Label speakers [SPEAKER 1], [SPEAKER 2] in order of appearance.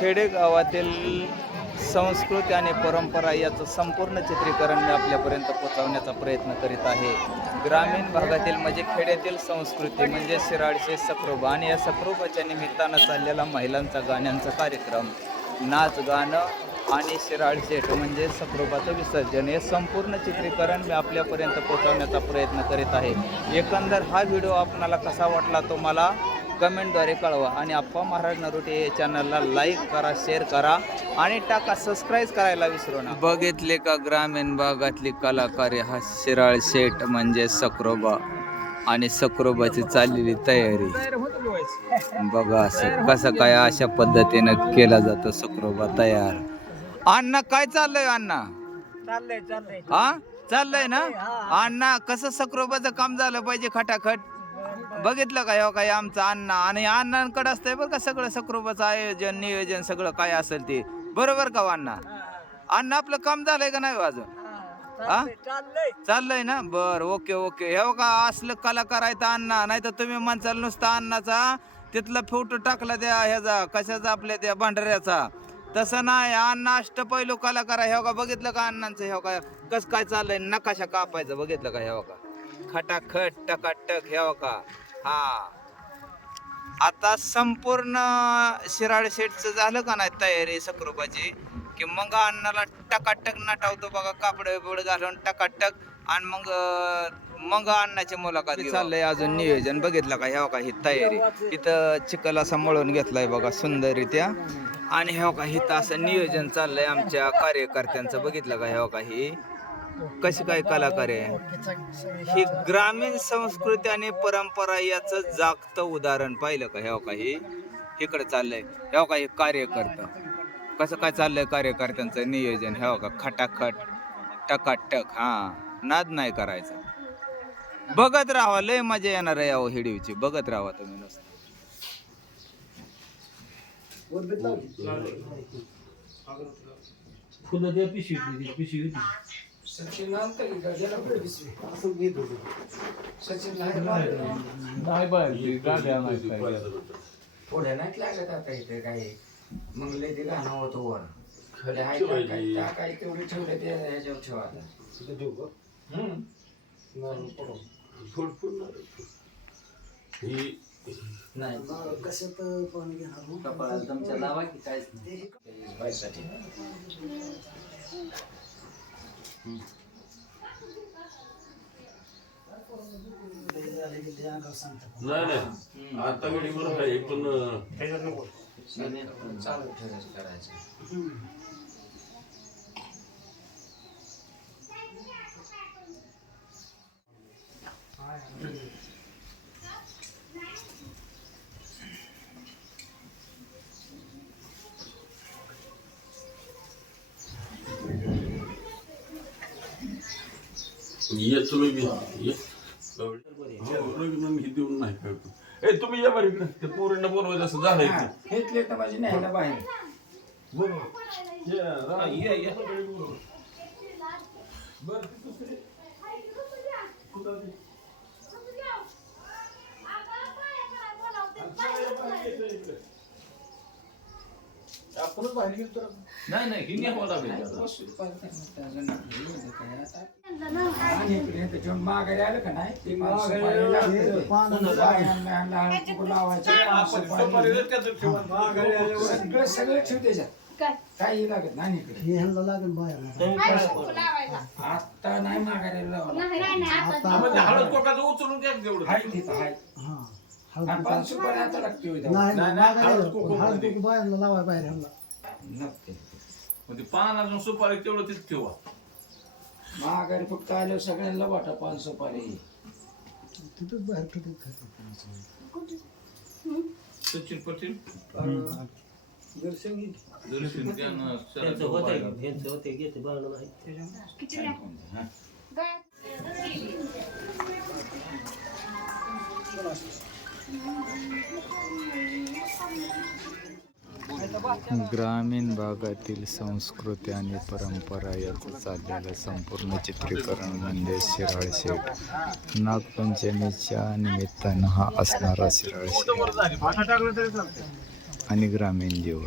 [SPEAKER 1] खेडेगावातील संस्कृती आणि परंपरा याचं संपूर्ण चित्रीकरण मी आपल्यापर्यंत पोहोचवण्याचा प्रयत्न करीत आहे. ग्रामीण भागातील म्हणजे खेड्यातील संस्कृती म्हणजे शिराडचे सप्रोबा आणि या सप्रोबाच्या निमित्तानं चाललेला महिलांचा गाण्यांचा कार्यक्रम नाच गाणं आणि शिराळ म्हणजे सप्रोबाचं विसर्जन हे संपूर्ण चित्रीकरण मी आपल्यापर्यंत पोहोचवण्याचा प्रयत्न करीत आहे. एकंदर हा व्हिडिओ आपणाला कसा वाटला तो मला कमेंटद्वारे कळवा. आणि आप्पा महाराज नरोटे या चॅनलला लाईक करा शेअर करा आणि टाका सबस्क्राईब करायला विसरू नका. बघितले का ग्रामीण भागातली कलाकारी हा शिराळ शेट म्हणजे सक्रोबा आणि सक्रोबाची चाललेली तयारी. बघा असं कसं काय अशा पद्धतीनं केला जातो सक्रोबा तयार. अण्णा काय चाललंय अण्णा?
[SPEAKER 2] चाललंय चाललंय.
[SPEAKER 1] हा? चाललंय ना? अण्णा कसं सक्रोबाचं काम झालं पाहिजे खटाखट? बघितलं का हो काय आमचं अण्णा? आणि अण्णांकडे असतंय बरं का सगळं सक्रोबाचं आयोजन नियोजन सगळं काय असेल ते. बरोबर का हो अण्णा? अण्णा आपलं काम झालंय का नाही हो अजून? हा
[SPEAKER 2] चाललंय
[SPEAKER 1] चाललंय. ना? बर ओके ओके. हे का असलं कलाकार आहे तर अण्णा. नाही तर तुम्ही म्हणसाल नुसता अण्णाचा तिथला फोटो टाकला त्या ह्याचा कशाचा आपल्या त्या भांडाऱ्याचा? तसं नाही. अण्णा अष्टपैलू कलाकार आहे. हे का बघितलं का अण्णांचं? हे का कस काय चाललंय? नकाशा कापायचं. बघितलं का हे का खटाखट टकाटक हे का हा. आता संपूर्ण शिराळ शेटचं झालं का नाही तयारी सक्रोबाची की मग अण्णाला टकाटक नटावतो बघा कापड बिपड घालून टकाटक. आणि मग मग अण्णाची मुलाखत चाललंय अजून नियोजन. बघितलं का? ह्या का ही तयारी. इथं चिखल असा मळून घेतलाय बघा सुंदररित्या. आणि ह्या का इथं असं नियोजन चाललंय आमच्या कार्यकर्त्यांचं. बघितलं का? ह्या का ही. कशी काय कलाकार आहे? ही ग्रामीण संस्कृती आणि परंपरा याचं जागतं उदाहरण पाहिलं का? ह्या हो का ही इकडे चाललंय. ह्या हो का हे कार्यकर्ता. कसं काय चाललंय कार्यकर्त्यांचं नियोजन? ह्या हो का खटाखट टकाटक हा. नाद नाही करायचा. बघत राहा लय मजा येणार आहे अहो हिडीवची. बघत राहा तुम्ही नुसतं.
[SPEAKER 3] फुलं द्या पिशवी होती पिशवी होती. नाही बाहेर. गाड्या नाही
[SPEAKER 4] पुढे नाहीच लागत आता इथे काही. मग लय ते गाणं होतं वर. खडे आहे का काय त्या काय तेवढे ठेवले ते ह्याच्यावर ठेवा आता. हम्म. नाही कपाळाला तुमच्या लावा की काहीच नाही. बाईसाठी.
[SPEAKER 5] नाही नाही. आता गडी बरोबर आहे पण
[SPEAKER 4] चालू ठेवायचं करायचं.
[SPEAKER 5] बी ये हो, रघुनाथ हे देऊन नाही काय ए तुम्ही या बरं इकडे ते पोरींना बोलवायचं असं झालं
[SPEAKER 4] हा,
[SPEAKER 5] इकडे
[SPEAKER 4] घेतले तर माझी न्यायला बाहेर
[SPEAKER 5] बरोबर या, रा- या, या. बरं, ते दुसरे. कुठं आहे? आपणच बाहेर गेलो तर नाही नाही ही न्यावं लागेल आता.
[SPEAKER 4] आणि इकडे त्याच्यावर माघारी आलं का नाही ते माणसं बाहेर लागते. बायांना आणलं, हळद कुंकू लावायचं, माणसं
[SPEAKER 5] आपण
[SPEAKER 4] बाहेर
[SPEAKER 5] सुपारी देत त्याचं ठेवून.
[SPEAKER 4] सगळं सगळं ठेव त्याच्यात. काही लागत नाही इकडे. आता नाही माघारी लावायला
[SPEAKER 5] आपण ते हळद कोकाचं उचलून द्या तेवढं.
[SPEAKER 4] हाय तिथं हाय. आणि पाच सुपारी आता लागते होय त्याला.
[SPEAKER 5] नाही, नाही, हळद कुंकू मध्ये.
[SPEAKER 4] लागते
[SPEAKER 5] मग ते पान अजून सुपारी तेवढं तिथं ठेवा.
[SPEAKER 4] माघारी फक्त आल्यावर सगळ्यांना वाटा पाच सुपारी
[SPEAKER 5] सचिन पाटील? दर्शन द्या ना, सर,
[SPEAKER 3] त्यांचं होते त्यांचं होते घेते बाळलं नाही
[SPEAKER 1] ग्रामीण भागातील संस्कृती आणि परंपरा याचं चाललेलं संपूर्ण चित्रीकरण म्हणजे शिराळ शेठ. नागपंचमीच्या निमित्तानं हा असणारा शिराळ शेठ.
[SPEAKER 5] आणि ग्रामीण जीवन.